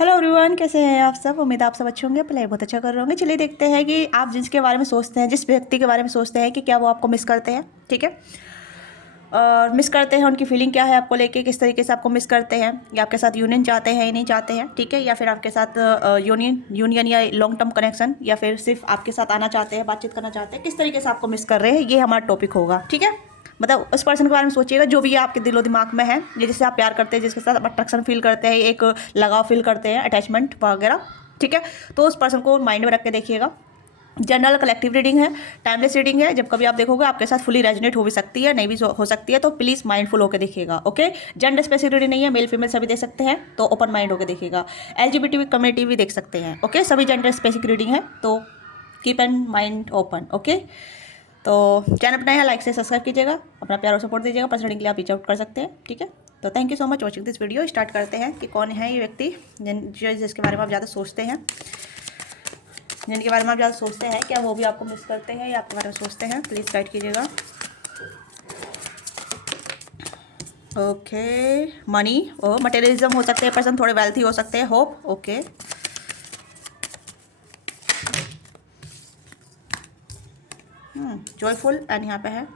Hello everyone, कैसे हैं आप सब। उम्मीद है आप सब अच्छे होंगे, पहले बहुत अच्छा कर रहे होंगे। चलिए देखते हैं कि आप जिसके बारे में सोचते हैं, जिस व्यक्ति के बारे में सोचते हैं कि क्या वो आपको मिस करते हैं। ठीक है, और मिस करते हैं, उनकी फीलिंग क्या है आपको लेके, किस तरीके से आपको मिस करते हैं, या आपके साथ यूनियन चाहते हैं या नहीं चाहते हैं। ठीक है, या फिर आपके साथ यूनियन या लॉन्ग टर्म कनेक्शन, या फिर सिर्फ आपके साथ आना चाहते हैं, बातचीत करना चाहते हैं, किस तरीके से आपको मिस कर रहे हैं, ये हमारा टॉपिक होगा। ठीक है, मतलब उस पर्सन के बारे में सोचिएगा जो भी आपके दिलो दिमाग में है, ये जिससे आप प्यार करते हैं, जिसके साथ आप अट्रैक्शन फील करते हैं, एक लगाव फील करते हैं, अटैचमेंट वगैरह। ठीक है, तो उस पर्सन को माइंड में रख के देखिएगा। जनरल कलेक्टिव रीडिंग है, टाइमलेस रीडिंग है। जब कभी आप देखोगे आपके साथ फुली रेजोनेट हो भी सकती है, नहीं भी हो सकती है, तो प्लीज़ माइंडफुल होकर देखिएगा। ओके, जेंडर स्पेसिफिक रीडिंग नहीं है, मेल फीमेल सभी देख सकते हैं, तो ओपन माइंड होकर देखिएगा। एलजीबीटी कम्युनिटी भी देख सकते हैं। ओके, सभी जेंडर स्पेसिफिक रीडिंग है, तो keep an mind open. Okay, तो चैनल अपना है, लाइक से सब्सक्राइब कीजिएगा, अपना प्यार और सपोर्ट दीजिएगा। पर्सनली के लिए आप रीच आउट कर सकते हैं। ठीक है, तो thank you so much watching this video. Start करते हैं कि कौन है ये व्यक्ति जिसके बारे में आप ज़्यादा सोचते हैं, जिनके बारे में आप ज़्यादा सोचते हैं। क्या वो भी आपको मिस करते हैं या आपके बारे में सोचते हैं, प्लीज़ गाइड कीजिएगा। ओके, मनी ओ मटेरियलिज्म हो सकते हैं, पर्सन थोड़े वेल्थी हो सकते हैं। होप, ओके, जॉयफुल, एंड यहाँ पे है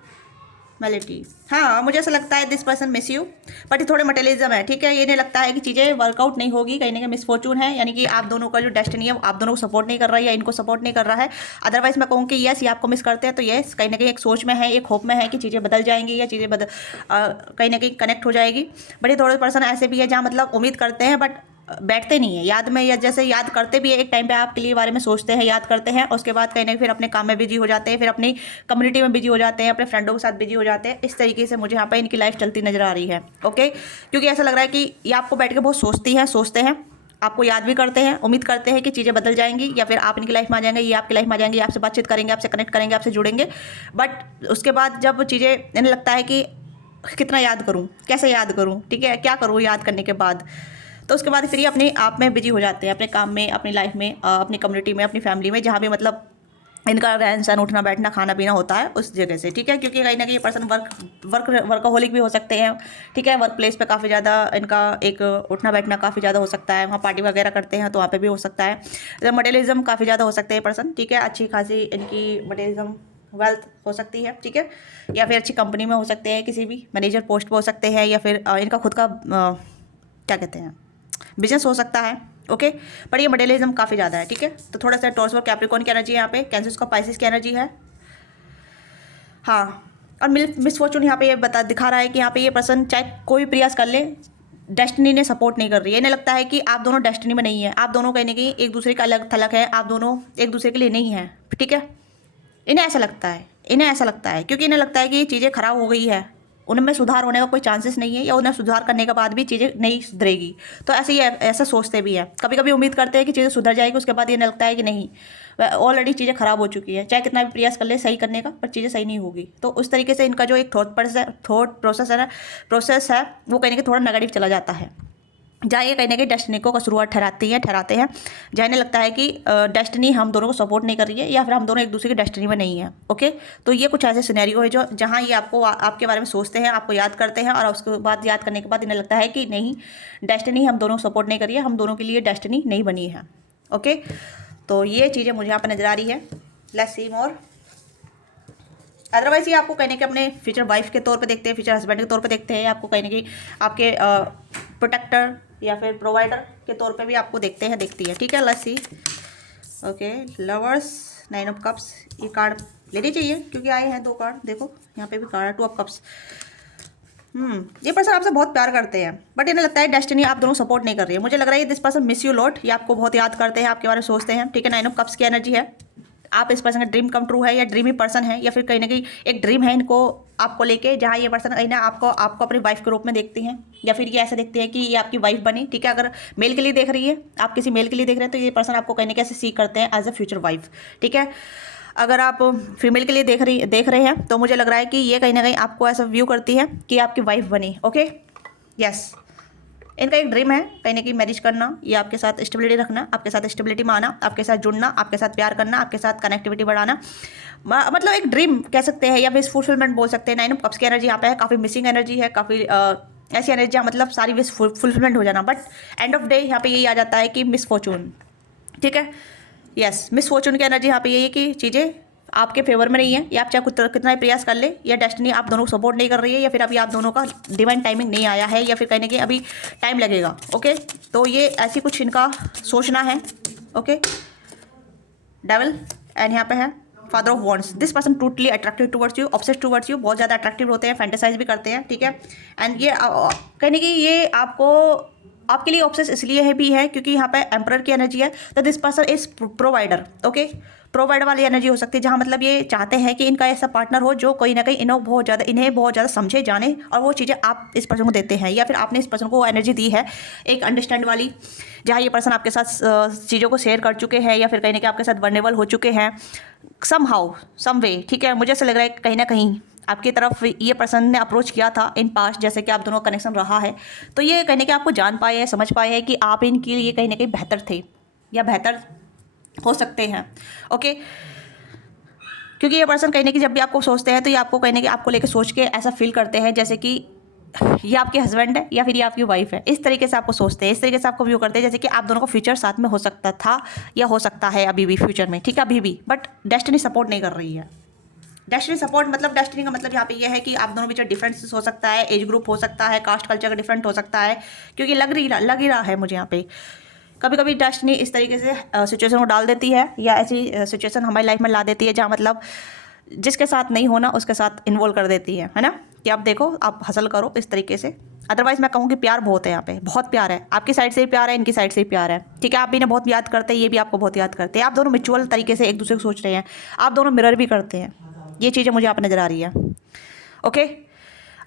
मेलिटी। हाँ, मुझे ऐसा लगता है this person miss you, but ये थोड़े मटेरियलिज्म है। ठीक है, ये नहीं लगता है कि चीज़ें वर्कआउट नहीं होगी, कहीं ना कहीं मिसफॉर्चून है, यानी कि आप दोनों का जो डेस्टिनी है आप दोनों को सपोर्ट नहीं कर रहा है या इनको सपोर्ट नहीं कर रहा है। अदरवाइज मैं कहूँ कि यस, ये आपको मिस करते हैं, तो यस, कहीं ना कहीं एक सोच में है, एक होप में है कि चीज़ें बदल जाएंगी या चीज़ें कहीं ना कहीं कनेक्ट हो जाएगी। बट ये थोड़े पर्सन ऐसे भी है जहाँ मतलब उम्मीद करते हैं बट बैठते नहीं है याद में, या जैसे याद करते भी है एक टाइम पे आपके लिए बारे में सोचते हैं, याद करते हैं, उसके बाद कहीं ना कहीं फिर अपने काम में बिजी हो जाते हैं, फिर अपनी कम्युनिटी में बिजी हो जाते हैं, अपने फ्रेंडों के साथ बिजी हो जाते हैं। इस तरीके से मुझे यहाँ पे इनकी लाइफ चलती नजर आ रही है। ओके, क्योंकि ऐसा लग रहा है कि ये आपको बैठ के बहुत सोचती हैं, सोचते हैं, आपको याद भी करते हैं, उम्मीद करते हैं कि चीज़ें बदल जाएंगी, या फिर आप इनकी लाइफ में आ जाएंगे, ये आपकी लाइफ में आ जाएंगे, आपसे बातचीत करेंगे, आपसे कनेक्ट करेंगे, आपसे जुड़ेंगे। बट उसके बाद जब चीज़ें इन्हें लगता है कि कितना याद करूँ, कैसे याद करूँ, ठीक है, क्या करूँ याद करने के बाद, तो उसके बाद फिर ये अपने आप में बिजी हो जाते हैं, अपने काम में, अपनी लाइफ में, अपनी कम्युनिटी में, अपनी फैमिली में, जहाँ भी मतलब इनका रहन सहन, उठना बैठना, खाना पीना होता है उस जगह से। ठीक है, क्योंकि कहीं ना कहीं ये पर्सन वर्कहोलिक भी हो सकते हैं। ठीक है, वर्क प्लेस पे काफ़ी ज़्यादा इनका एक उठना बैठना काफ़ी ज़्यादा हो सकता है, वहाँ पार्टी वगैरह करते हैं तो वहाँ पे भी हो सकता है। मटेरियलिज्म काफ़ी ज़्यादा हो सकते हैं पर्सन। ठीक है, अच्छी खासी इनकी मटेरियलिज्म वेल्थ हो सकती है। ठीक है, या फिर अच्छी कंपनी में हो सकते हैं, किसी भी मैनेजर पोस्ट पर हो सकते हैं, या फिर इनका खुद का क्या कहते हैं, बिजनेस हो सकता है। ओके, पर ये मटेरियलिज्म काफ़ी ज़्यादा है। ठीक है, तो थोड़ा सा टॉर्च और कैप्रिकॉर्न की एनर्जी है यहाँ पे, कैंसर का पाइसिस की एनर्जी है। हाँ, और मिस फॉर्चून यहाँ पे ये दिखा रहा है कि यहाँ पे ये पर्सन चाहे कोई भी प्रयास कर ले, डेस्टिनी ने सपोर्ट नहीं कर रही है। इन्हें लगता है कि आप दोनों डेस्टिनी में नहीं है, आप दोनों कहीं ना कहीं एक दूसरे का अलग थलग है, आप दोनों एक दूसरे के लिए नहीं है। ठीक है, इन्हें ऐसा लगता है, इन्हें ऐसा लगता है, क्योंकि इन्हें लगता है कि ये चीज़ें खराब हो गई है, उनमें सुधार होने का कोई चांसेस नहीं है, या उन्हें सुधार करने के बाद भी चीज़ें नहीं सुधरेगी। तो ऐसे ही ऐसा सोचते भी है, कभी कभी उम्मीद करते हैं कि चीज़ें सुधर जाएगी, उसके बाद ये लगता है कि नहीं, ऑलरेडी चीज़ें खराब हो चुकी है, चाहे कितना भी प्रयास कर ले सही करने का, पर चीज़ें सही नहीं होगी। तो उस तरीके से इनका जो एक थॉट प्रोसेस है वो कहीं ना कहीं थोड़ा नेगेटिव चला जाता है, जहाँ ये कहीं ना कहीं डेस्टिनी को शुरुआत ठहराते हैं, जहाँ इन्हें लगता है कि डेस्टिनी हम दोनों को सपोर्ट नहीं कर रही है, या फिर हम दोनों एक दूसरे की डेस्टिनी में नहीं है। ओके, तो ये कुछ ऐसे सिनेरियो है जो जहाँ ये आपके बारे में सोचते हैं, आपको याद करते हैं, और उसके बाद याद करने के बाद इन्हें लगता है कि नहीं, डेस्टिनी हम दोनों सपोर्ट नहीं कर रही है, हम दोनों के लिए डेस्टिनी नहीं बनी है। ओके, तो ये चीज़ें मुझे यहाँ पर नजर आ रही है। Let's see more. अदरवाइज ये आपको कहीं ना कहीं अपने फ्यूचर वाइफ के तौर पे देखते हैं, फ्यूचर हस्बैंड के तौर पे देखते हैं, आपको कहीं ना कहीं आपके प्रोटेक्टर या फिर प्रोवाइडर के तौर पे भी आपको देखते हैं, देखती है। ठीक है, let's see. Okay, lovers, 9 of cups, ये कार्ड लेने चाहिए क्योंकि आए हैं 2 कार्ड, देखो यहाँ पे भी कार्ड है, 2 ऑफ कप्स। ये पर्सन आपसे बहुत प्यार करते हैं, बट इन्हें लगता है डेस्टिनी आप दोनों सपोर्ट नहीं कर रही है। मुझे लग रहा है this person miss you lot, ये आपको बहुत याद करते हैं, आपके बारे में सोचते हैं। ठीक है, 9 ऑफ कप्स की एनर्जी है, आप इस पर्सन का ड्रीम कम ट्रू है, या ड्रीमी पर्सन है, या फिर कहीं ना कहीं एक ड्रीम है इनको आपको लेके, जहाँ ये पर्सन कहीं ना आपको अपनी वाइफ के रूप में देखती हैं, या फिर ये ऐसे देखते हैं कि ये आपकी वाइफ बनी। ठीक है, अगर मेल के लिए देख रही है, आप किसी मेल के लिए देख रहे हैं, तो ये पर्सन आपको कहीं ना कहीं सीख करते हैं एज अ फ्यूचर वाइफ। ठीक है, अगर आप फीमेल के लिए देख रहे हैं, तो मुझे लग रहा है कि ये कहीं ना कहीं आपको ऐसा व्यू करती है कि आपकी वाइफ बनी। ओके, यस, इनका एक ड्रीम है कहीं ना कहीं मैरिज करना, या आपके साथ स्टेबिलिटी रखना, आपके साथ स्टेबिलिटी में आना, आपके साथ जुड़ना, आपके साथ प्यार करना, आपके साथ कनेक्टिविटी बढ़ाना, मतलब एक ड्रीम कह सकते हैं, या फिर फुलफिलमेंट बोल सकते हैं। 9 ऑफ कप्स की एनर्जी यहाँ पे है, काफ़ी मिसिंग एनर्जी है, काफ़ी ऐसी एनर्जी मतलब सारी विश फुलफिलमेंट हो जाना। बट एंड ऑफ डे यहाँ पे यही आ जाता है कि मिसफॉर्चून, ठीक है, यस, मिसफॉर्चून की एनर्जी यहाँ पे यही है कि चीज़ें आपके फेवर में नहीं है, या आप चाहे कितना ही प्रयास कर ले, या डेस्टिनी आप दोनों को सपोर्ट नहीं कर रही है, या फिर अभी आप दोनों का डिवाइन टाइमिंग नहीं आया है, या फिर कहने के अभी टाइम लगेगा। ओके, तो ये ऐसी कुछ इनका सोचना है। ओके, डेविल, एंड यहाँ पे है father of wands. This person totally attractive towards you, obsessed towards you, बहुत ज़्यादा अट्रैक्टिव होते हैं, फैंटेसाइज भी करते हैं, ठीक है। एंड ये कहने की ये आपको आपके लिए ऑब्सेस इसलिए है भी है क्योंकि यहाँ पे एम्परर की एनर्जी है। तो this person is provider. Okay, provider वाली एनर्जी हो सकती है, जहाँ मतलब ये चाहते हैं कि इनका ऐसा पार्टनर हो जो कोई ना कहीं इन्हें बहुत ज़्यादा समझे जाने, और वो चीज़ें आप इस पर्सन को देते हैं, या फिर आपने इस पर्सन को वो एनर्जी दी है एक अंडरस्टैंड वाली, जहाँ ये पर्सन आपके साथ चीज़ों को शेयर कर चुके हैं, या फिर कहीं ना कहीं आपके साथ वल्नरेबल हो चुके हैं सम हाउ सम वे, ठीक है। मुझे ऐसा लग रहा है कहीं ना कहीं आपकी तरफ ये पर्सन ने अप्रोच किया था इन पास्ट, जैसे कि आप दोनों का कनेक्शन रहा है, तो ये कहने के आपको जान पाए हैं, समझ पाए हैं कि आप इनके लिए कहीं ना कहीं बेहतर थे या बेहतर हो सकते हैं। ओके, क्योंकि ये पर्सन कहीं ना कहीं जब भी आपको सोचते हैं तो ये आपको कहीं ना कहीं आपको लेकर सोच के ऐसा फील करते हैं जैसे कि ये आपके हस्बैंड है या फिर ये आपकी वाइफ है। इस तरीके से आपको सोचते हैं, इस तरीके से आपको व्यू करते हैं जैसे कि आप दोनों को फ्यूचर साथ में हो सकता था या हो सकता है अभी भी फ्यूचर में, ठीक है, अभी भी। बट डेस्टिनी सपोर्ट नहीं कर रही है। डेस्टिनी सपोर्ट मतलब डेस्टिनी का मतलब यहाँ पे ये है कि आप दोनों बीच डिफरेंसेस हो सकता है, एज ग्रुप हो सकता है, कास्ट कल्चर का डिफरेंट हो सकता है, क्योंकि लग ही रहा है मुझे यहाँ पे कभी कभी डेस्टिनी इस तरीके से सिचुएशन को डाल देती है, या ऐसी सिचुएशन हमारी लाइफ में ला देती है जहाँ मतलब जिसके साथ नहीं होना उसके साथ इन्वॉल्व कर देती है ना, कि आप देखो आप हसल करो इस तरीके से। अदरवाइज मैं कहूँ कि प्यार बहुत है यहाँ पे, बहुत प्यार है, आपकी साइड से भी प्यार है, इनकी साइड से भी प्यार है, ठीक है। आप भी इन्हें बहुत याद करते हैं, ये भी आपको बहुत याद करते हैं, आप दोनों म्यूचुअल तरीके से एक दूसरे को सोच रहे हैं, आप दोनों मिरर भी करते हैं, ये चीज़ें मुझे आप नज़र आ रही है। ओके,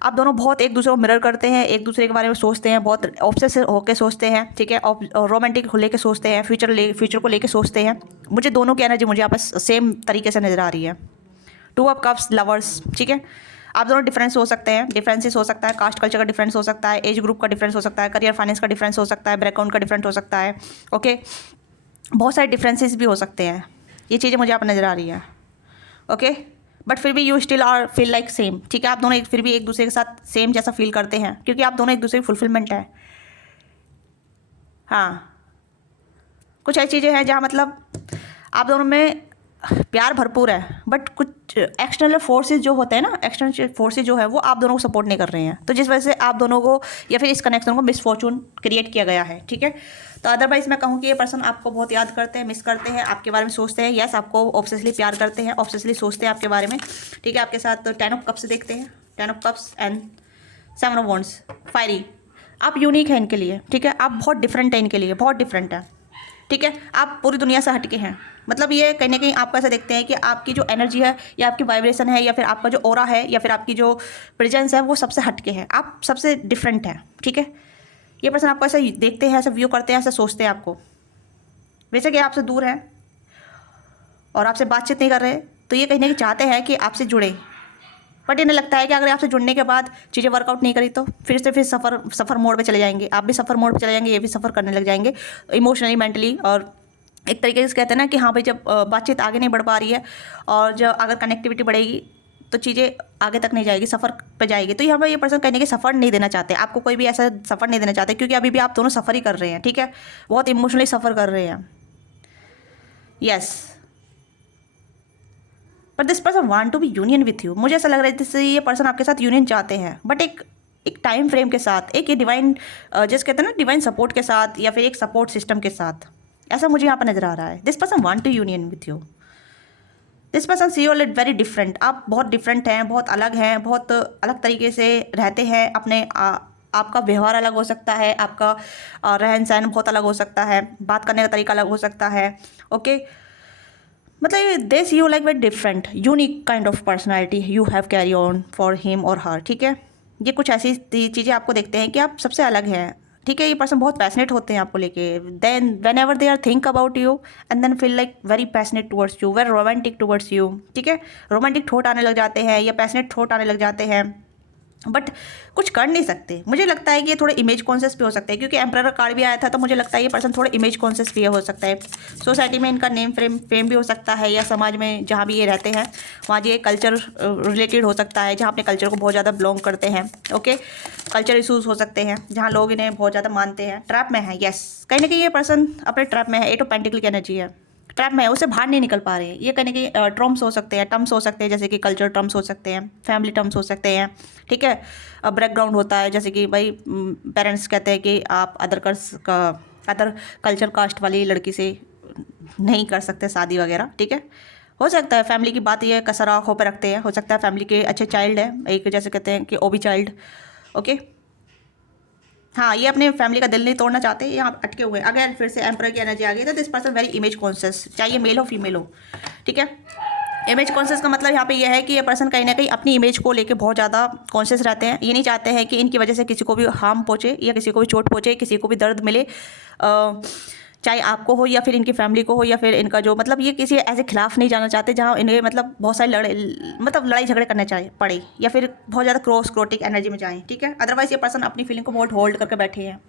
आप दोनों बहुत एक दूसरे को मिरर करते हैं, एक दूसरे के बारे में सोचते हैं, बहुत ऑब्सेस होकर सोचते हैं, ठीक है, रोमांटिक लेके सोचते हैं, फ्यूचर को लेके सोचते हैं। मुझे दोनों की एनर्जी मुझे आपस सेम तरीके से नज़र आ रही है। टू ऑफ कप्स, लवर्स, ठीक है। आप दोनों डिफरेंस हो सकते हैं, डिफरेंसेस हो सकता है, कास्ट कल्चर का डिफरेंस हो सकता है, एज ग्रुप का डिफरेंस हो सकता है, करियर फाइनेंस का डिफरेंस हो सकता है, बैकग्राउंड का डिफरेंस हो सकता है। ओके, बहुत सारे डिफरेंसेस भी हो सकते हैं, ये चीज़ें मुझे आप नज़र आ रही है। ओके, बट फिर भी you still are feel like same, ठीक है। आप दोनों फिर भी एक दूसरे के साथ सेम जैसा फील करते हैं, क्योंकि आप दोनों एक दूसरे की फुलफिलमेंट है। हाँ, कुछ ऐसी चीज़ें हैं जहाँ मतलब आप दोनों में प्यार भरपूर है, बट कुछ एक्सटर्नल फोर्सेस जो होते हैं ना, एक्सटर्नल फोर्सेस जो है वो आप दोनों को सपोर्ट नहीं कर रहे हैं, तो जिस वजह से आप दोनों को या फिर इस कनेक्शन को मिसफॉर्चून क्रिएट किया गया है, ठीक है। तो अदरवाइज मैं कहूँ कि ये पर्सन आपको बहुत याद करते हैं, मिस करते हैं, आपके बारे में सोचते हैं, यस आपको ऑब्सेसली प्यार करते हैं, ऑब्सेसली सोचते हैं आपके बारे में, ठीक है। आपके साथ 10 ऑफ कप्स देखते हैं, 10 of cups and 7 of wands, fiery. आप यूनिक हैं इनके लिए, ठीक है, आप बहुत डिफरेंट हैं इनके लिए, बहुत डिफरेंट है, ठीक है। आप पूरी दुनिया से हटके हैं, मतलब ये कहीं ना कहीं आपको ऐसा देखते हैं कि आपकी जो एनर्जी है या आपकी वाइब्रेशन है या फिर आपका जो ऑरा है या फिर आपकी जो प्रेजेंस है वो सबसे हटके है, आप सबसे डिफरेंट है, ठीक है। ये पर्सन आपको ऐसा देखते हैं, ऐसा व्यू करते हैं, ऐसा सोचते हैं आपको, वैसे कि आपसे दूर हैं और आपसे बातचीत नहीं कर रहे, तो ये कहीं ना कहीं चाहते हैं कि आपसे जुड़े, बट इन्हें लगता है कि अगर आपसे जुड़ने के बाद चीज़ें वर्कआउट नहीं करी तो फिर सफ़र मोड पे चले जाएंगे, आप भी सफ़र मोड पे चले जाएंगे, ये भी सफ़र करने लग जाएंगे इमोशनली, मेंटली। और एक तरीके से कहते हैं ना कि हाँ भाई, जब बातचीत आगे नहीं बढ़ पा रही है और जब अगर कनेक्टिविटी बढ़ेगी तो चीज़ें आगे तक नहीं जाएगी, सफ़र पे जाएगी। तो यहाँ पर ये पर्सन कहने के सफ़र नहीं देना चाहते, आपको कोई भी ऐसा सफ़र नहीं देना चाहते, क्योंकि अभी भी आप दोनों सफ़र ही कर रहे हैं, ठीक है, बहुत इमोशनली सफ़र कर रहे हैं। Yes, but this person want to be union with you. मुझे ऐसा लग रहा है जैसे ये पर्सन आपके साथ यूनियन चाहते हैं, बट एक टाइम फ्रेम के साथ, एक ये डिवाइन जैसे कहते हैं ना डिवाइन सपोर्ट के साथ, या फिर एक सपोर्ट सिस्टम के साथ, ऐसा मुझे यहाँ पर नज़र आ रहा है। This person want to union with you, this person see you very different. आप बहुत डिफरेंट हैं, बहुत अलग हैं, बहुत अलग तरीके से रहते हैं अपने आपका व्यवहार अलग हो सकता है, आपका रहन सहन बहुत अलग हो सकता है, बात करने का तरीका अलग हो सकता है। ओके, मतलब they see you like very different, unique kind of personality you have carry on for him और हर, ठीक है। ये कुछ ऐसी चीज़ें आपको देखते हैं कि आप सबसे अलग हैं, ठीक है। ये पर्सन बहुत पैशनेट होते हैं आपको लेके, then whenever they are think about you and then feel like very passionate towards you, very romantic towards you, ठीक है। रोमांटिक थॉट आने लग जाते हैं या पैशनेट थॉट आने लग जाते हैं, बट कुछ कर नहीं सकते। मुझे लगता है कि ये थोड़े इमेज कॉन्शियस भी हो सकते हैं, क्योंकि एम्परर का कार्ड भी आया था, तो मुझे लगता है ये पर्सन थोड़े इमेज कॉन्शियस भी हो सकता है। सोसाइटी में इनका नेम फेम भी हो सकता है, या समाज में जहाँ भी ये रहते हैं वहाँ ये कल्चर रिलेटेड हो सकता है, जहाँ अपने कल्चर को बहुत ज़्यादा बिलोंग करते हैं। ओके, कल्चर इशूज़ हो सकते हैं जहाँ लोग इन्हें बहुत ज़्यादा मानते हैं। ट्रैप में है, यस, कहीं ना कहीं ये पर्सन अपने ट्रैप में है। 8 ऑफ पेंटिकल की एनर्जी है, ट्रैप में है, उसे बाहर नहीं निकल पा रहे हैं। ये कहीं ना कहीं टर्म्स हो सकते हैं, टर्म्स हो सकते हैं, जैसे कि कल्चर टर्म्स हो सकते हैं, फैमिली टर्म्स हो सकते हैं, ठीक है। बैकग्राउंड होता है, जैसे कि भाई पेरेंट्स कहते हैं कि आप अदर कल्चर कास्ट वाली लड़की से नहीं कर सकते शादी वगैरह, ठीक है। हो सकता है फैमिली की बात ये कसरा होकर रखते हैं, हो सकता है फैमिली के अच्छे चाइल्ड है, एक जैसे कहते हैं कि ओबी चाइल्ड। ओके, हाँ, ये अपने फैमिली का दिल नहीं तोड़ना चाहते, यहाँ अटके हुए हैं। अगर फिर से एम्परर की एनर्जी आ गई तो this person very image conscious, चाहे मेल हो फीमेल हो, ठीक है। इमेज कॉन्शियस का मतलब यहाँ पे ये है कि ये पर्सन कहीं ना कहीं अपनी इमेज को लेके बहुत ज़्यादा कॉन्शियस रहते हैं। ये नहीं चाहते हैं कि इनकी वजह से किसी को भी हार्म पहुँचे, या किसी को भी चोट पहुँचे, किसी को भी दर्द मिले, चाहे आपको हो या फिर इनकी फैमिली को हो, या फिर इनका जो मतलब ये किसी ऐसे खिलाफ नहीं जाना चाहते जहाँ इन्हें मतलब बहुत सारी लड़ाई झगड़े करने चाहिए पड़े, या फिर बहुत ज़्यादा क्रोटिक एनर्जी में जाएँ, ठीक है। अदरवाइज ये पर्सन अपनी फीलिंग को बहुत होल्ड करके बैठे हैं।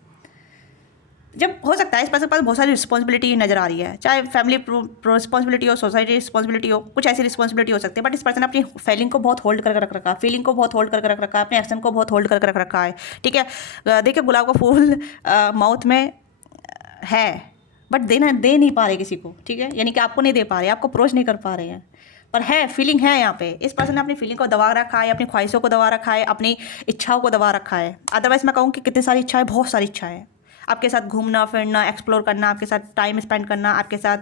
जब हो सकता है इस पर्सन के पास बहुत सारी रिस्पॉन्सिबिलिटी नज़र आ रही है, चाहे फैमिली रिस्पॉन्सिबिलिटी हो, सोसाइटी रिस्पॉन्सिबिलिटी हो, कुछ ऐसी रिस्पॉन्सिबिलिटी हो सकती है, बट इस पर्सन ने अपनी फीलिंग को बहुत होल्ड करके रख रखा है, फीलिंग को बहुत होल्ड करके रख रखा है, अपने एक्शन को बहुत होल्ड करके रख रखा है, ठीक है। देखिए गुलाब का फूल माउथ में है, बट दे नहीं पा रहे किसी को, ठीक है, यानी कि आपको नहीं दे पा रहे, आपको अप्रोच नहीं कर पा रहे हैं, पर है, फीलिंग है यहाँ पे। इस पर्सन ने अपनी फीलिंग को दबा रखा है, अपनी ख्वाहिशों को दबा रखा है, अपनी इच्छाओं को दबा रखा है। अदरवाइज मैं कहूँ कि कितनी सारी इच्छाएं, बहुत सारी इच्छाएं, आपके साथ घूमना फिरना, एक्सप्लोर करना, आपके साथ टाइम स्पेंड करना, आपके साथ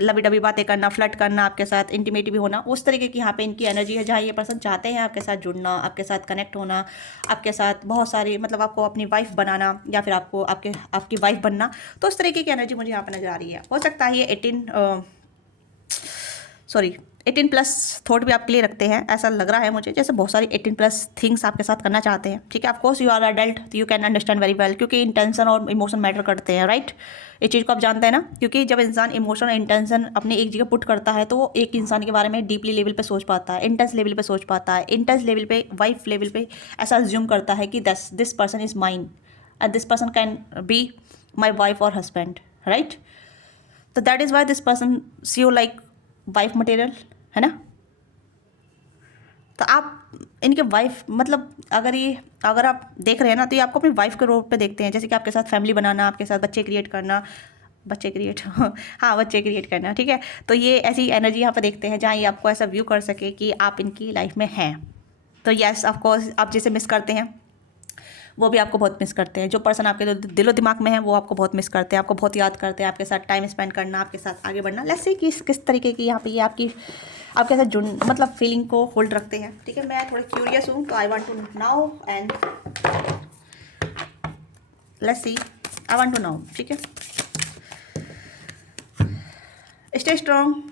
लबी डबी बातें करना, फ्लर्ट करना, आपके साथ इंटीमेटी भी होना, उस तरीके की यहाँ पे इनकी एनर्जी है, जहाँ ये पर्सन चाहते हैं आपके साथ जुड़ना, आपके साथ कनेक्ट होना, आपके साथ बहुत सारी मतलब आपको अपनी वाइफ बनाना, या फिर आपको आपकी वाइफ बनना। तो उस तरीके की एनर्जी मुझे यहाँ पर नजर आ रही है। हो सकता है ये 18 प्लस थॉट भी आपके लिए रखते हैं, ऐसा लग रहा है मुझे, जैसे बहुत सारी 18 प्लस थिंग्स आपके साथ करना चाहते हैं, ठीक है। Of course you are adult, you can understand very well, क्योंकि इंटेंशन और इमोशन मैटर करते हैं, राइट। इस चीज़ को आप जानते हैं ना, क्योंकि जब इंसान इमोशन और इंटेंशन अपने एक जगह पुट करता है तो वो एक इंसान के बारे में डीपली लेवल पे सोच पाता है, इंटेंस लेवल पे सोच पाता है, इंटेंस लेवल पे, वाइफ लेवल पे ऐसा अज्यूम करता है कि this person is mine and this person can be my wife और हस्बैंड, राइट। तो that is why this person see you like wife material, है ना। तो आप इनके वाइफ मतलब अगर आप देख रहे हैं ना, तो ये आपको अपनी वाइफ के रूप पे देखते हैं, जैसे कि आपके साथ फैमिली बनाना, आपके साथ बच्चे क्रिएट करना, हाँ, बच्चे क्रिएट करना, ठीक है। तो ये ऐसी एनर्जी यहाँ पे देखते हैं, जहाँ ये आपको ऐसा व्यू कर सके कि आप इनकी लाइफ में हैं। तो यस, ऑफ कोर्स आप जिसे मिस करते हैं वो भी आपको बहुत मिस करते हैं। जो पर्सन आपके दिलो दिमाग में है वो आपको बहुत मिस करते हैं, आपको बहुत याद करते हैं, आपके साथ टाइम स्पेंड करना, आपके साथ आगे बढ़ना। लेट्स सी किस तरीके की यहाँ पे ये आपके साथ जुड़ मतलब फीलिंग को होल्ड रखते हैं, ठीक है। मैं थोड़ी क्यूरियस हूँ, तो I want to now and let's see, I want to now, ठीक है। Stay strong,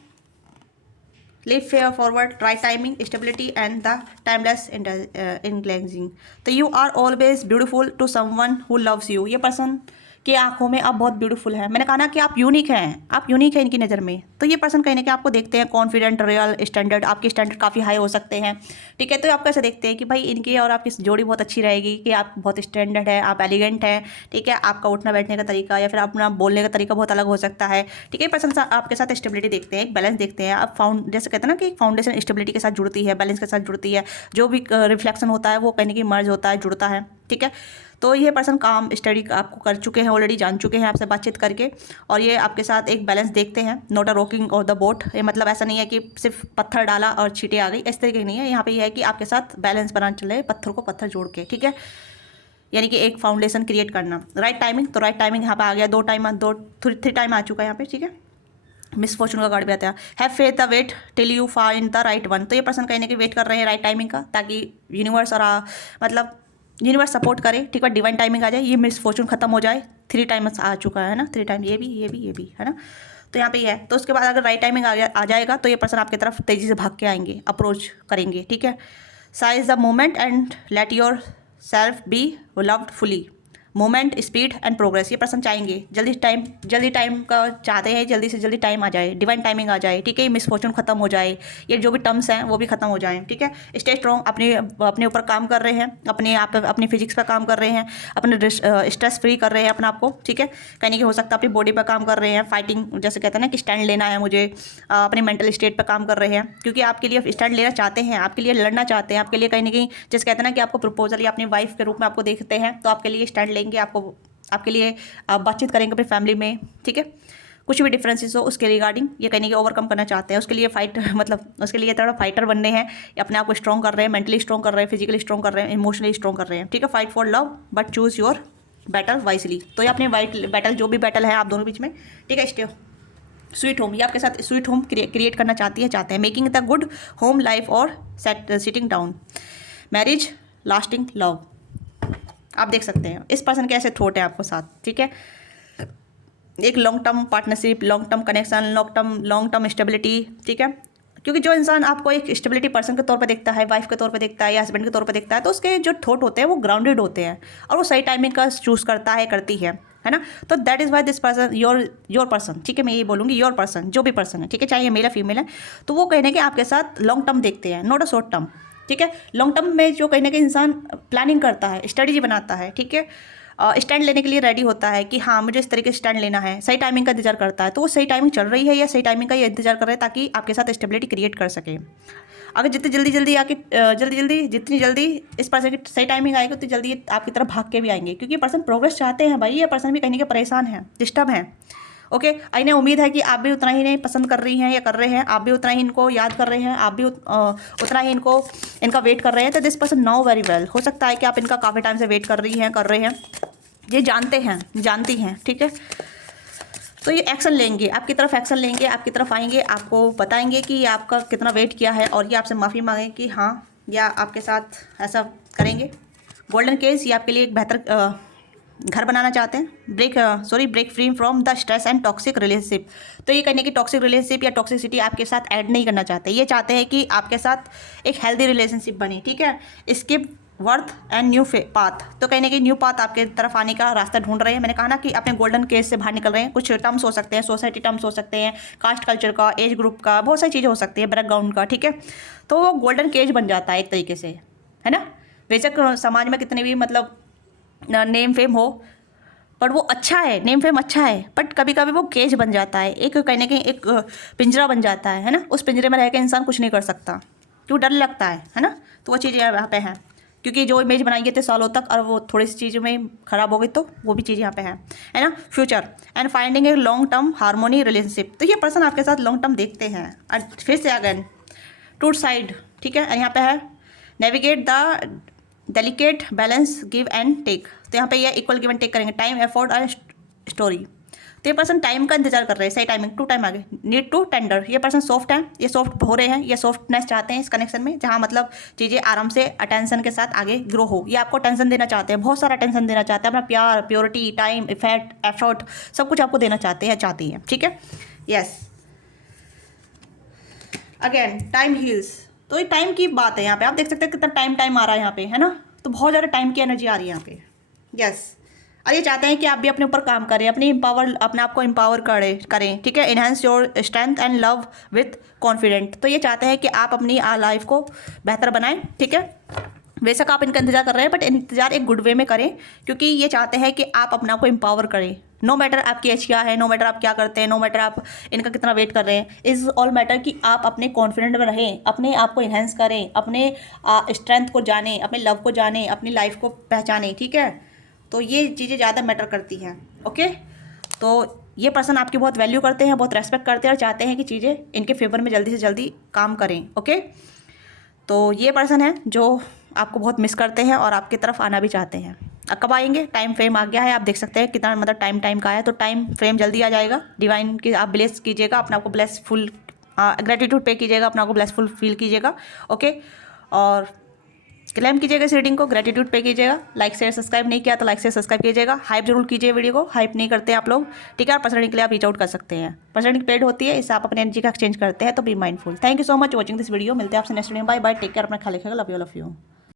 live fear forward, right timing, stability and the timeless engaging. तो you are always beautiful to someone who loves you. ये person की आंखों में आप बहुत beautiful हैं। मैंने कहा ना कि आप यूनिक हैं, आप यूनिक हैं इनकी नज़र में। तो ये पर्सन कहीं ना कहीं आपको देखते हैं कॉन्फिडेंट, रियल, स्टैंडर्ड, आपके स्टैंडर्ड काफ़ी हाई हो सकते हैं, ठीक है। तो आपको ऐसे देखते हैं कि भाई इनकी और आपकी जोड़ी बहुत अच्छी रहेगी, कि आप बहुत स्टैंडर्ड है, आप एलिगेंट हैं, ठीक है। आपका उठना बैठने का तरीका या फिर अपना बोलने का तरीका बहुत अलग हो सकता है, ठीक है। पर्सन आपके साथ स्टेबिलिटी देखते हैं, एक बैलेंस देखते हैं। आप जैसे कहते हैं ना कि एक फाउंडेशन स्टेबिलिटी के साथ जुड़ती है, बैलेंस के साथ जुड़ती है, जो भी रिफ्लेक्शन होता है वो कहीं ना कहीं मर्ज होता है, जुड़ता है, ठीक है। तो ये पर्सन काम स्टडी आपको कर चुके हैं, ऑलरेडी जान चुके हैं आपसे बातचीत करके, और ये आपके साथ एक बैलेंस देखते हैं। Not a rocking of the boat, ये मतलब ऐसा नहीं है कि सिर्फ पत्थर डाला और छींटे आ गई, इस तरीके की नहीं है। यहाँ पे ये है कि आपके साथ बैलेंस बनाना चले, पत्थर को पत्थर जोड़ के, ठीक है। यानी कि एक फाउंडेशन क्रिएट करना। राइट टाइमिंग, तो राइट टाइमिंग यहाँ पे आ गया, थ्री टाइम आ चुका है यहाँ पे, ठीक है। मिस फॉर्चून का कार्ड भी आता है। Have faith the wait till you find the right one. तो ये पर्सन कहीं ना कहीं वेट कर रहे हैं राइट टाइमिंग का, ताकि यूनिवर्स और मतलब यूनिवर्स सपोर्ट करे, ठीक है। डिवाइन टाइमिंग आ जाए, ये मिस फॉर्चून खत्म हो जाए। 3 टाइम आ चुका है ना, 3 टाइम, ये भी है ना। तो यहाँ पे ये है। तो उसके बाद अगर राइट टाइमिंग आ जाएगा तो ये पर्सन आपकी तरफ तेज़ी से भाग के आएंगे, अप्रोच करेंगे, ठीक है। Size the moment and let your self be loved fully. Moment, speed and progress. ये पर्सन चाहेंगे जल्दी टाइम का चाहते हैं, जल्दी से जल्दी टाइम आ जाए, डिवाइन टाइमिंग आ जाए, ठीक है, मिसफॉर्चून खत्म हो जाए, ये जो भी टर्म्स हैं वो भी खत्म हो जाएं, ठीक है। स्टे स्ट्रॉन्ग, अपने ऊपर काम कर रहे हैं, अपनी फिजिक्स पर काम कर रहे हैं, अपने स्ट्रेस फ्री कर रहे हैं अपने आप को, ठीक है। कहीं हो सकता है अपनी बॉडी पर काम कर रहे हैं, फाइटिंग जैसे कहते हैं ना कि स्टैंड लेना है मुझे, अपने मेंटल स्टेट पर काम कर रहे हैं, क्योंकि आपके लिए स्टैंड लेना चाहते हैं, आपके लिए लड़ना चाहते हैं, आपके लिए कहीं ना कहीं जैसे कहते हैं ना कि आपको प्रपोजल या अपनी वाइफ के रूप में आपको देखते हैं, तो आपके लिए स्टैंड लेंगे, आपके लिए बातचीत करेंगे अपनी फैमिली में, ठीक है। कुछ भी डिफरेंसेस हो उसके रिगार्डिंग ये कहने की ओवरकम करना चाहते हैं, उसके लिए फाइट मतलब उसके लिए थोड़ा फाइटर बनने हैं, अपने आप को स्ट्रॉन्ग कर रहे हैं, मेंटली स्ट्रॉन्ग कर रहे हैं, फिजिकली स्ट्रॉन्ग कर रहे हैं, इमोशनली स्ट्रॉन्ग कर रहे हैं, ठीक है। Fight for love but choose your battle wisely. तो ये अपने बैटल जो भी बैटल है आप दोनों बीच में, ठीक है। स्टे स्वीट होम, ये आपके साथ स्वीट होम क्रिएट करना चाहते हैं, making the good home life और sitting down, marriage, lasting love. आप देख सकते हैं इस पर्सन के ऐसे थॉट है आपको साथ, ठीक है। एक long term partnership, long term connection, long term stability, ठीक है। क्योंकि जो इंसान आपको एक स्टेबिलिटी पर्सन के तौर पे देखता है, वाइफ के तौर पे देखता है या हस्बैंड के तौर पे देखता है, तो उसके जो थॉट होते हैं वो ग्राउंडेड होते हैं और वो सही टाइमिंग का चूज़ करता है, करती है ना। तो that is why this person your person, ठीक है। मैं ये बोलूँगी योर पर्सन, जो भी पर्सन है, ठीक है, चाहे ये मेल या फीमेल है, तो वो कहने के आपके साथ लॉन्ग टर्म देखते हैं, नॉट अ शॉर्ट टर्म, ठीक है। लॉन्ग टर्म में जो कहने के इंसान प्लानिंग करता है, स्ट्रेटजी बनाता है, ठीक है, स्टैंड लेने के लिए रेडी होता है कि हाँ मुझे इस तरीके से स्टैंड लेना है, सही टाइमिंग का इंतजार करता है, तो वो सही टाइमिंग चल रही है या सही टाइमिंग का ये इंतजार कर रहे हैं ताकि आपके साथ स्टेबिलिटी क्रिएट कर सके। अगर जितनी जल्दी इस पर्सन की सही टाइमिंग आएगी उतनी जल्दी आपकी तरफ भाग के भी आएंगे, क्योंकि पर्सन प्रोग्रेस चाहते हैं भाई, ये पर्सन भी कहीं के परेशान है, डिस्टर्ब है, ओके। इन्हें उम्मीद है कि आप भी उतना ही नहीं पसंद कर रही हैं या कर रहे हैं, आप भी उतना ही इनको याद कर रहे हैं, आप भी उतना ही इनका वेट कर रहे हैं। तो this person now very well, हो सकता है कि आप इनका काफ़ी टाइम से वेट कर रहे हैं, ये जानती हैं, ठीक है। तो ये एक्शन लेंगे, आपकी तरफ एक्शन लेंगे, आपकी तरफ आएंगे, आपको बताएंगे कि आपका कितना वेट किया है और ये आपसे माफ़ी मांगें कि हाँ, या आपके साथ ऐसा करेंगे। गोल्डन केस, ये आपके लिए एक बेहतर घर बनाना चाहते हैं, break free from the stress and toxic relationship. तो ये कहने की टॉक्सिक रिलेशनशिप या टॉक्सिसिटी आपके साथ ऐड नहीं करना चाहते, ये चाहते हैं कि आपके साथ एक हेल्दी रिलेशनशिप बने, ठीक है। Skip worth and new path, तो कहने की न्यू पाथ आपके तरफ आने का रास्ता ढूंढ रहे हैं। मैंने कहा ना कि अपने गोल्डन केस से बाहर निकल रहे हैं। कुछ टर्म्स हो सकते हैं, सोसाइटी टर्म्स हो सकते हैं, कास्ट कल्चर का, एज ग्रुप का, बहुत सारी चीज़ें हो सकती है, बैकग्राउंड का, ठीक है। तो वो गोल्डन केज बन जाता है एक तरीके से, है ना। बेशक समाज में कितने भी मतलब नेम फेम हो, पर वो अच्छा है, नेम फेम अच्छा है, बट कभी कभी वो केज बन जाता है, एक कहने के एक पिंजरा बन जाता है ना। उस पिंजरे में रह के इंसान कुछ नहीं कर सकता, क्यों, डर लगता है ना। तो वो चीज़ यहाँ पे है, क्योंकि जो इमेज बनाई गई थी सालों तक और वो थोड़ी सी चीज़ों में ख़राब हो गई, तो वो भी चीज़ यहाँ पे है ना। Future and finding a long term harmony relationship, तो ये पर्सन आपके साथ लॉन्ग टर्म देखते हैं। और फिर से अगेन टूट साइड, ठीक है, यहाँ पे है navigate the delicate balance give and take, तो यहाँ पे ये इक्वल गिव एंड टेक करेंगे, टाइम एफर्ट और स्टोरी। तो ये पर्सन टाइम का इंतजार कर रहे हैं, सही टाइमिंग, टू टाइम आगे, नीड टू टेंडर। ये पर्सन सॉफ्ट है, ये सॉफ्ट हो रहे हैं, ये सॉफ्टनेस चाहते हैं इस कनेक्शन में, जहाँ मतलब चीज़ें आराम से अटेंशन के साथ आगे ग्रो हो। ये आपको टेंशन देना चाहते हैं, बहुत सारा टेंशन देना चाहते हैं, अपना प्यार, प्योरिटी, टाइम, एफर्ट सब कुछ आपको देना चाहते हैं, चाहती हैं, ठीक है। यस, अगेन टाइम हील्स, तो ये टाइम की बात है यहाँ पे, आप देख सकते हैं कितना टाइम आ रहा है यहाँ पे, है ना। तो बहुत ज़्यादा टाइम की एनर्जी आ रही है यहाँ पे, यस। और ये चाहते हैं कि आप भी अपने ऊपर काम करें, अपने आप को एम्पावर करें, ठीक है। Enhance your strength and love with confident, तो ये चाहते हैं कि आप अपनी लाइफ को बेहतर बनाएं, ठीक है। बेशक आप इनका इंतजार कर रहे हैं, बट इंतजार एक गुड वे में करें, क्योंकि ये चाहते हैं कि आप अपने आप को एम्पावर करें। नो मैटर आपकी एज क्या है, नो मैटर आप क्या करते हैं, नो मैटर आप इनका कितना वेट कर रहे हैं, इज़ ऑल मैटर कि आप अपने कॉन्फिडेंट में रहें, अपने आप को इन्हेंस करें, अपने स्ट्रेंथ को जानें, अपने लव को जानें, अपनी लाइफ को पहचानें, ठीक है। तो ये चीज़ें ज़्यादा मैटर करती हैं, ओके। तो ये पर्सन आपकी बहुत वैल्यू करते हैं, बहुत रेस्पेक्ट करते हैं और चाहते हैं कि चीज़ें इनके फेवर में जल्दी से जल्दी काम करें, ओके। तो ये पर्सन है जो आपको बहुत मिस करते हैं और आपकी तरफ आना भी चाहते हैं। अब कब आएंगे, टाइम फ्रेम आ गया है, आप देख सकते हैं कितना मतलब टाइम का है, तो टाइम फ्रेम जल्दी आ जाएगा। डिवाइन की आप ब्लेस कीजिएगा, अपने आप को ब्लेसफुल ग्रेटिट्यूड पे कीजिएगा, अपने आप को ब्लेसफुल फील कीजिएगा, ओके। और क्लेम कीजिएगा इस रीडिंग को, ग्रेटिट्यूड पे कीजिएगा। लाइक शेयर सब्सक्राइब नहीं किया तो लाइक शेयर सब्सक्राइब कीजिएगा। हाइप जरूर कीजिए वीडियो को, हाइप नहीं करते आप लोग, ठीक है। और पर्सनली के लिए आप रीच आउट कर सकते हैं, पर्सनली पेड होती है, इससे आप अपने एनर्जी का एक्सचेंज करते हैं, तो be mindful. Thank you so much watching this video, मिलते हैं आपसे next video, bye bye, take care, अपना ख्याल रखिएगा, लव यू।